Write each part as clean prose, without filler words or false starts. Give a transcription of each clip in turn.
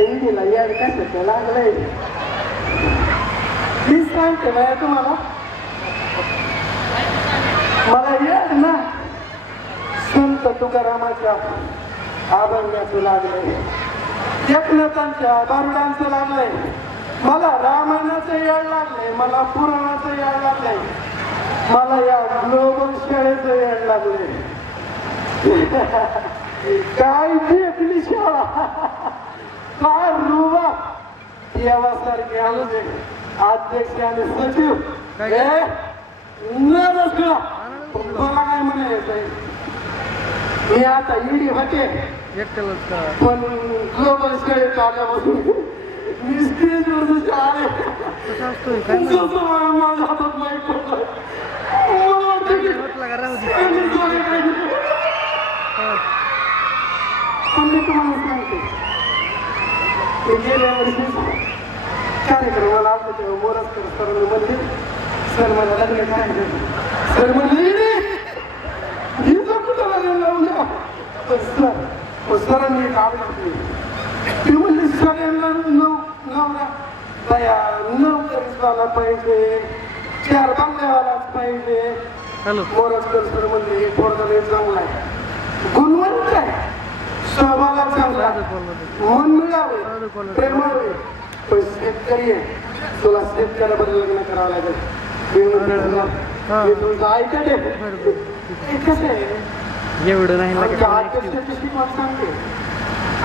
ईडीला याड कशाचं लागलंय मी सांगते बाया तुम्हाला मला याड ना संत तुकारामाच्या आभरण्याचं लागलंय एकनाथांच्या बारुडांचं लागलंय मला रामायणाचं याड लागलंय मला पुराणाचं याड लागलंय मला या ग्लोबल शाळेचं याड लागलंय काय देखली शाळा काय रुबा यावासारखे आमचे अध्यक्ष आणि सचिव न बसला मला काय म्हणायचंय मी आता ईडी होते पण ग्लोबल शाळेत आल्यापासून मी स्टेजवर आले माझ्या हातात माहीत पडलं पण मी तुम्हाला सांगते गेल्या वर्षी कार्यक्रमाला आलतो तेव्हा मोरजकर सरांनी म्हणले सर मला लग्न सांगितलं सर म्हणले सरांनी एक आवडली ती म्हणली सगळ्यांना नवरा दया नोकरीच वाला पाहिजे 4 बंगल्यावालाच पाहिजे मोरजकर सर म्हणले पोरगा चांगला आहे गुणवंत आहे स्वभावाला चांगला मन मिळावे प्रेमावे पण शेतकरी आहे तुला शेतकऱ्याबद्दल लग्न करावं लागेल तुमचं ऐकते कसं आहे एवढं नाही सांगते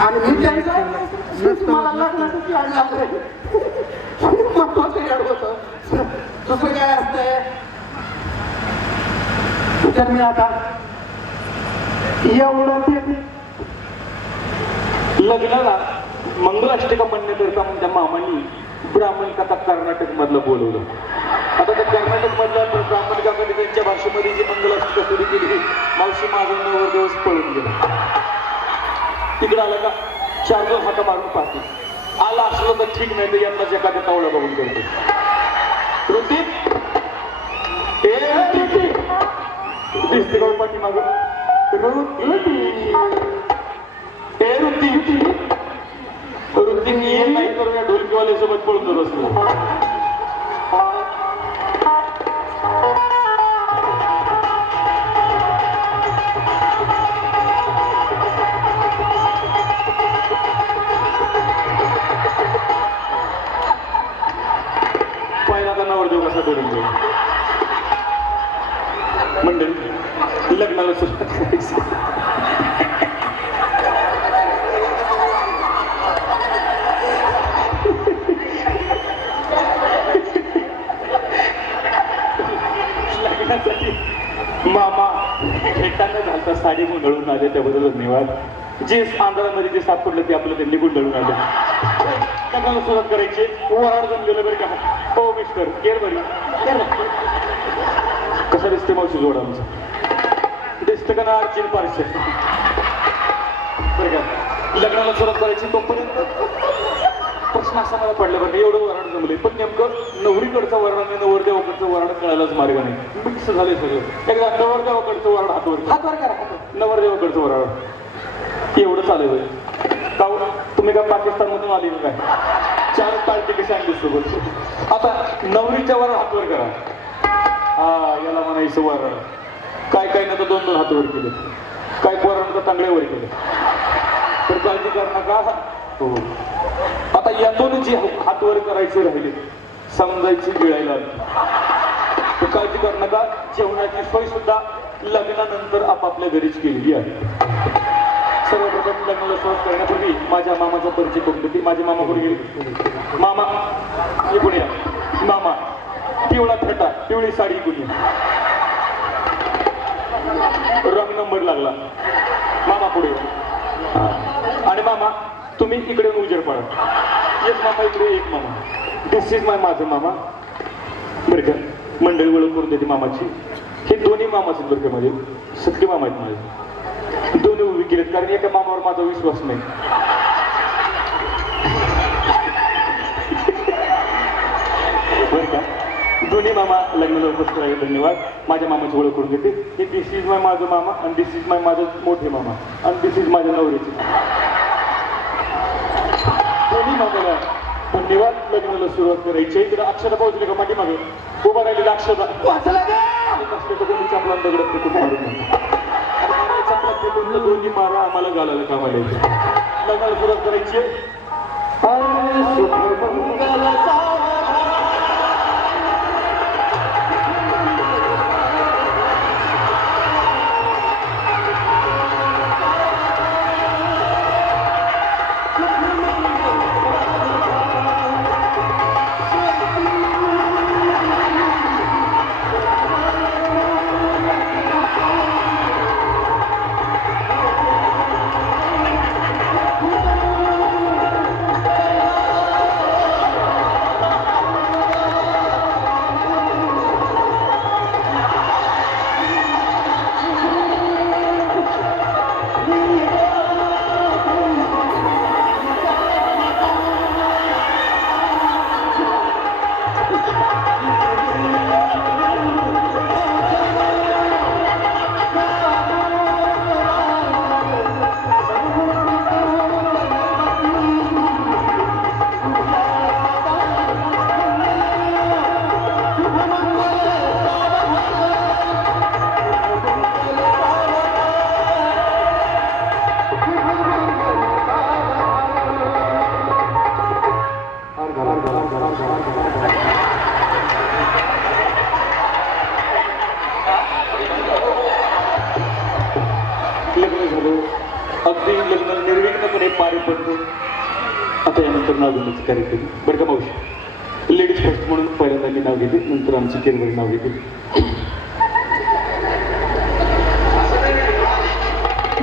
आणि मी त्यांचं मला लग्नाचं याड लागलंय महत्वाचं याड होतं दुसरं काय असतंय तर मी आता एवढं ते लग्नाला मंगलाष्टका म्हणण्याकरता त्या मामांनी ब्राह्मण कथा कर्नाटक मधलं बोलवलं आता त्या कर्नाटक मधल्या ब्राह्मण काकाने त्यांच्या भाषेमध्ये जी मंगलाष्टका सुरू केली मावशी माझा नवरदेवस पळून गेला तिकडे आला का 4 दिवस हाता मारून पाहते आला असलं तर ठीक नाही तर यांनाच एखाद्या तावडा बघून करतो ऋतिक दिसते का पाठी माग ऋतिक ये नाही करून या ढोलकीवाल्यासोबत पळून बसलो पहिल्यांदा नवरदेव कसा धरून जाईल मंडळी लग्नाला सुरुवात करायची मामा भेटांना घालता साडी गुंडळून आले त्याबद्दल धन्यवाद जे आंध्रामध्ये जे सापडलं ते आपलं त्यांनी गुंडळून आले लग्नाला सुरुवात करायची वराड जमलेलं बरं का हो मिस्टर केअर बरी कसा दिसते मावशी जोड आमचं दिसतं का ना अर्चिन पारशे बरं का लग्नाला सुरुवात करायची तोपर्यंत प्रश्न असा मला पडला बरं एवढं वराड जमले पण नेमकं नवरीकडचं वराड आणि नवरदेवाकडचं वराड कळायलाच मार्ग नाही मिक्स झाले सगळं एकदा नवरदेवाकडचं वराड हातवर करा नवरदेवाकडचं वराड एवढं चालेल का तुम्ही काय पाकिस्तान मधून आले काय 4 पार्टी कशी आणली सोबत आता नवरीच्या वराड हातवर करा हा याला म्हणायचं वराड काय काय ना तर 2-2 हातवर केले काय वराड तर तांगड्यावर केले तर काळजी करू नका हो आता यातून जे हातवर करायचे राहिले समजायची गिळायला तर काळजी करू नका जेवणाची सोय सुद्धा लग्नानंतर आपापल्या घरीच केलेली आहे सर्वप्रथम लग्नाला सुरुवात करण्यापूर्वी माझ्या मामाचा परिचय करून देते माझे मामा कुठे गेले मामा हे पुढे मामा पिवळा फेटा पिवळी साडी कुठे रंग नंबर लागला मामा पुढे आणि मामा तुम्ही इकडे उजेड पडा एक मामा इकडे एक मामा दिस इज माय माझं मामा बरं का मंडळी ओळख करून देते मामाची हे दोन्ही मामाचे बरं का माझे सख्खे मामा आहेत माझे दोन्ही उभी केलेत कारण एका मामावर माझा विश्वास नाही बरं का दोन्ही मामा लग्नाला उपस्थित राहिले धन्यवाद माझ्या मामाची ओळख करून देते हे दिस इज माय माझं मामा आणि दिस इज माय माझं मोठे मामा आणि दिस इज माझ्या नवरीचे पाठीमागायला धन्यवाद. लग्नाला सुरुवात करायची आहे. तिला अक्षता पोहोचली का पाठीमागे उभा राहिलेला अक्षता चपला दगड फेकून मारून चपला फेकून तर दोन्ही मारा आम्हाला घालायला कामाला यायचे. लग्नाला सुरुवात करायची आहे. अगदी लग्न निर्विघ्नपणे पार पडतो. आता यानंतर नाव घेण्याचा कार्यक्रम बरं का मावशी. लेडीज फर्स्ट म्हणून पहिल्यांदा मी नाव घेते, नंतर आमची केरवरी नाव घेते.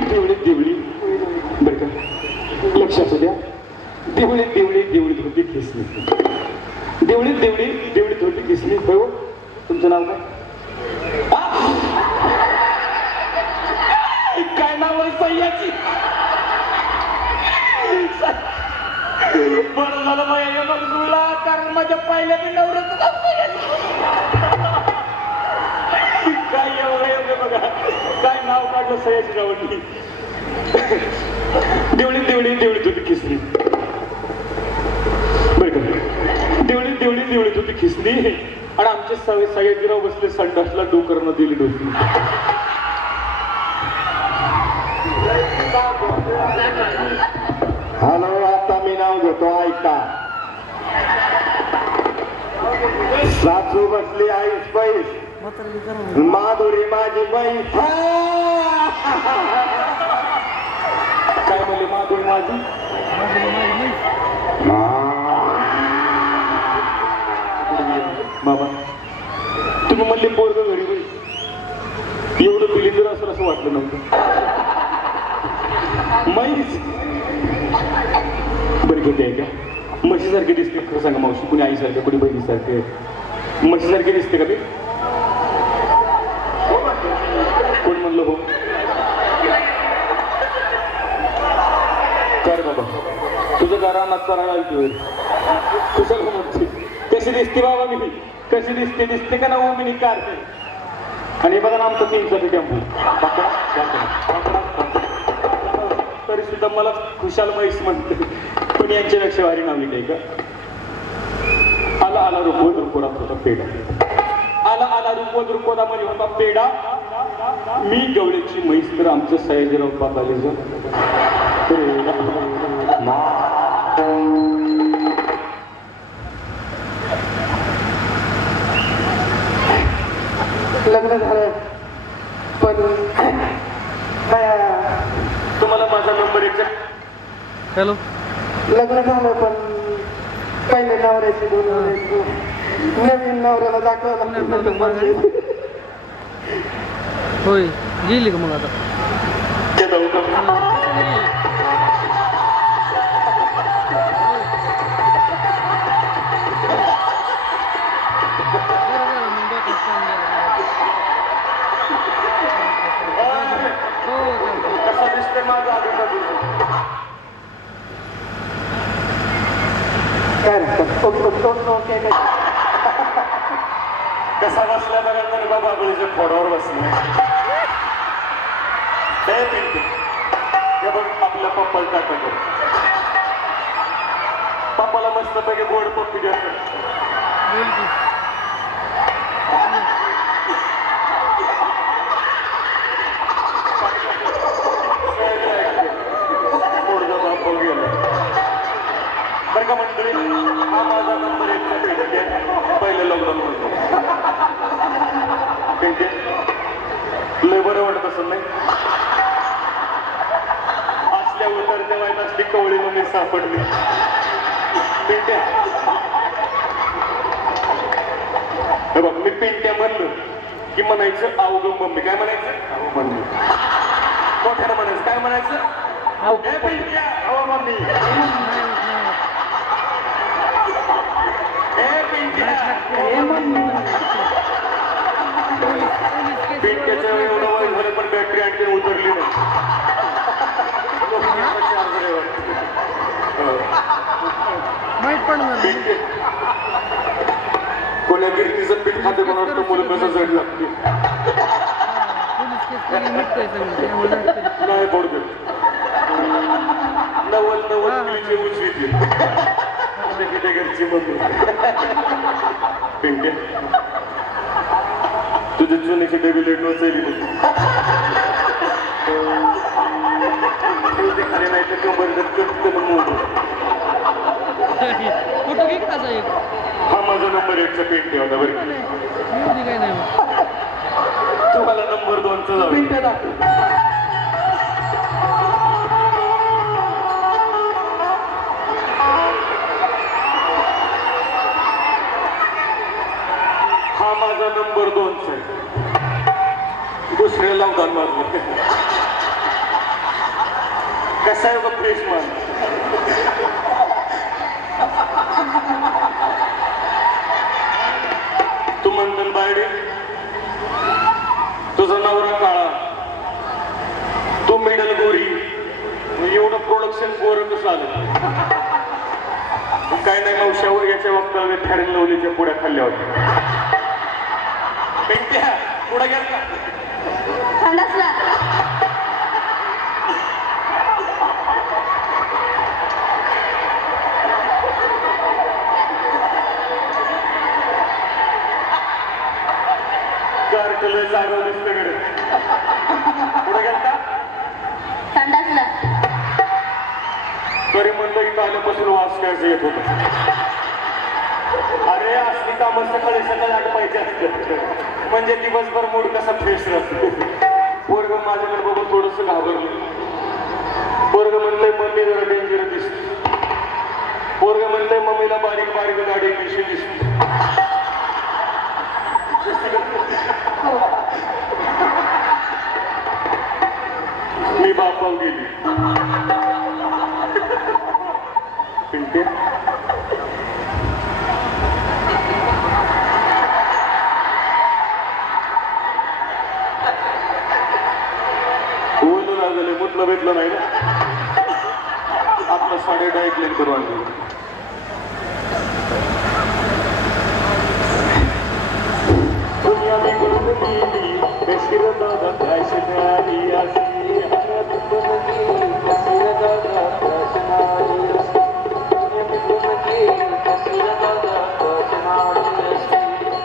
देवळी देवळी बरं का, लक्षात द्या. देवळी देवळी देवळी धोती खिसणी. देवळीत देवळी देवळी धोती खिसणी. बरोबर. तुमचं नाव काय? काय नाव आहे सह्याची? बरं झालं माझ्या जुळला, कारण माझ्या पहिल्या मी नवऱ्याचं नाव काय एवढं बघा काय नाव काढलं सह्याची नावाची. देवळी देवळी देवळी होती खिसणी. बरं का, देवळी देवळी देवळी होती खिसणी. आणि आमचे सयाजीराव बसले संडासला डोकरनं दिली डोसली. हॅलो, आता मी नाव घेतो ऐका. सासू बसली आईस पैस, माधुरी माझी बैस. काय म्हणले माधुरी माझी? बाबा तुम्ही म्हणले पोरग घरी बाई, एवढं बिलिंदर असेल असं वाटलं नव्हतं. म्हैस बरी घेते आहे का? म्हशीसारखी दिसते खरं सांगा मावशी. कुणी आईसारखं कुणी बहिणीसारखे. म्हशीसारखी दिसते का ते? कोण म्हणलं हो? काय बाबा तुझं घरानात चरायला आली कुशल म्हणते. कशी दिसते बाबा मी? कशी दिसते का ना मी काढते. आणि बघा ना आमचं 300 टेम्पो तरी सुद्धा मला खुशाल म्हैस म्हणते. पण यांच्यापेक्षा भारी नाव लिहिलंय का? आला आला रुपवत रुपवत होता पेढा. आला आला रुपवत रुपवता मध्ये होता पेढा. मी गवळ्याची म्हैस तर आमचं सयाजीराव बाबाले जा. लग्न झालं पण तुम्हाला माझा नंबर एक. हॅलो. लग्न झालं पण पहिले नवऱ्याची नवीन नवऱ्याला दाखवायला. होय गेली का मग आता? कसा बसला बघा तर बाबा बळीच्या फोडावर बसले. हे बघ आपल्या पप्पाला टाका. मस्तपैकी गोड पप्पी देतो. बोल की. बरं का मंडळी, हा माझा नंबर एकचा पेंटे पहिल्या लॉकडाऊन मध्ये पेंटे लय बरं वाटत असं नाही. असल्या उतरत्या वाईट असली कवळी मम्मी सापडली. पेंट्या हे बघ, मी पेंट्या म्हणलं की म्हणायचं अवगम मम्मी. काय म्हणायचं? मम्मी. मोठ्यानं म्हणायचं. काय म्हणायचं? हे पेंट्या अहो मम्मी. पिंट्याच्या एवढं वय झालं पण बॅटरी आणखी उतरली नाही. माहित पडणार नाही. कोण्या गिरतीचं पीठ खाते कोणाला मुलं कसं जड लागते. पोलीस केस करून निघतंय सगळं त्यामुळे नाही पडते. नवल किलीचे उचलीतील किती घरची मम्मी. पिंट्या तुझ्या जुन्याची बेबी लेट नसायली खाली नाही तर कंबर फोटो घे का साहेब. हा माझा नंबर 1चा पेंटे होता. बरं मी होती काय नाही. तुम्हाला नंबर 2चा जाऊ. पेंट्या दाखव. हा माझा नंबर 2चा आहे. दुसऱ्या लॉकडाऊन मारलं. कसा आहे बघ फ्रेश मान. तू मंथन बायडे, तुझा नवरा काळा, तू मिडल गोरी. एवढं प्रोडक्शन गोरं कसं आलं? काय नाही मावशावर याच्या वक्ताला फॅरेन लवलीच्या पुड्या खाल्ल्या होत्या. पेंट्या पुढे गेल का? कार्टलं जागा दिसतं कडे. पुढे गेल का? तरी म्हणलं इथं आल्यापासून वास काय येत होत. अरे असली कामं सकाळी आटपायची असतात म्हणजे दिवसभर मूड कसा फ्रेश राहतो. पोरग माझ्याकडे बघून थोडस घाबरलं. पोरग म्हणलंय मम्मी जरा डेंजर दिसते. पोरग म्हणलंय मम्मीला बारीक बारीक गाडी कशी दिसते. मी बापाव गेली. पिंट्या बोलू लागले म्हटलं भेटलं नाही ना. आपलं 10.5 क्लेम करू आणलं. दुनिया में गुरुद कीली बेशिर दादा फैशनारी आसी.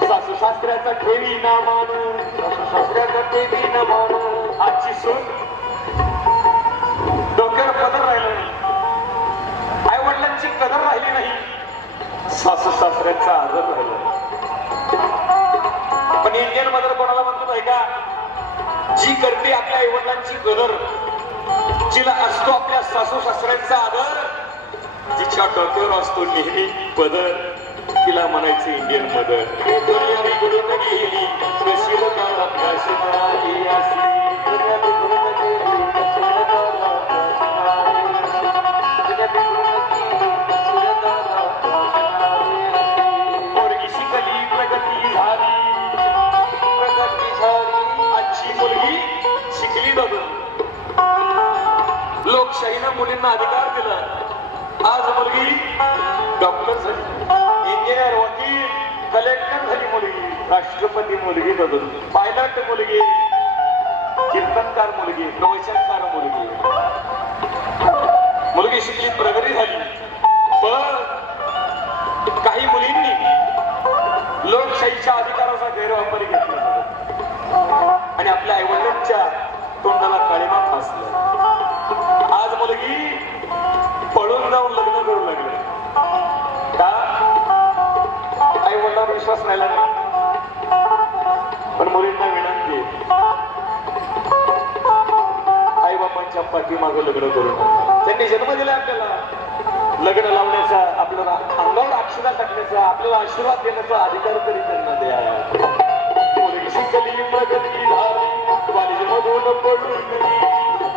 सासू सासऱ्याचा ठेवी ना मानू. सासू सासऱ्याचा ठेवी ना मानू. आजची सून डोक्यावर कदर राहिलं नाही. आई वडिलांची कदर राहिली नाही. सासू सासऱ्यांचा आदर राहिला. पण इंडियन मदर कोणाला म्हणतो नाही का? जी करते आपल्या आई वडिलांची कदर, जिला असतो आपल्या सासू सासऱ्यांचा आदर, जिच्या डोक्यावर असतो नेहमी पदर, तिला म्हणायचं इंडियन मदर. पोरगी शिकली, प्रगती झाली. आजची मुलगी शिकली बघून. लोकशाहीनं मुलींना अधिकार दिला. आज मुलगी डॉक्टर झाली, इंजिनियर, वकील, कलेक्टर झाली मुलगी, राष्ट्रपती मुलगी बघून, पायलट मुलगी, कीर्तनकार मुलगी, प्रवचनकार मुलगी. मुलगी शिकली, प्रगती झाली. पण विश्वास राहिला नाही. पण मुलींना विनंती आहे, आई बापांच्या पाठीमागं लग्न करू नका. त्यांनी जन्म दिला आपल्याला, लग्न लावण्याचा, आपल्याला अंगावर अक्षरा टाकण्याचा, आपल्याला आशीर्वाद देण्याचा अधिकार तरी त्यांना द्या. मुलगी शिकली प्रगती झाली, कॉलेजमधून पडून गेली.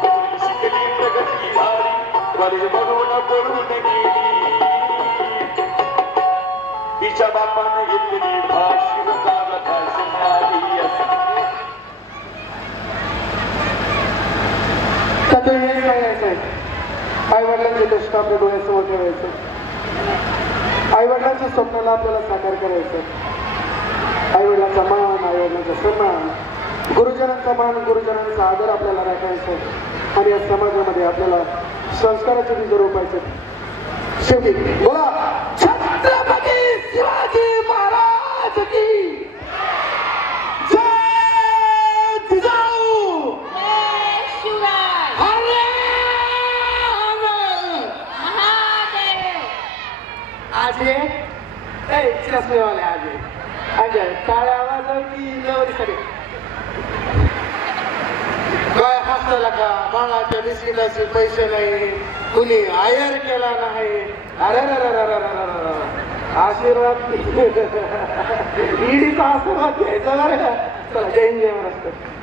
मुलगी शिकली प्रगती झाली, कॉलेजमधून पडून गेली. तिच्या बापाने घेतली फाशी, जागा फाशी मिळाली असं. त्याचं हे सांगायचं आहे, आई वडिलांचे कष्ट आपल्या डोळ्यासमोर ठेवायचं, आई वडिलांच्या स्वप्नाला आपल्याला साकार करायचं. आई वडिलांचा मान, आई वडिलांचा सन्मान, गुरुजनांचा मान, गुरुजनांचा आदर आपल्याला राखायचा आणि या समाजामध्ये आपल्याला संस्काराचे बीज रोपायचे. शेवटी बोला छत्रपती शिवाजी महाराज की जय जिजाऊ. आजे चष्मेवाले आजे अजय टाळ्या आवाजाची लवरी सगळे काय हसला का बाळाच्या बिस्किटाचे पैसे नाही, कुणी आयर केला नाही. अरे आशीर्वाद ईडीचा आशीर्वाद घ्यायचा. जय जय महाराज.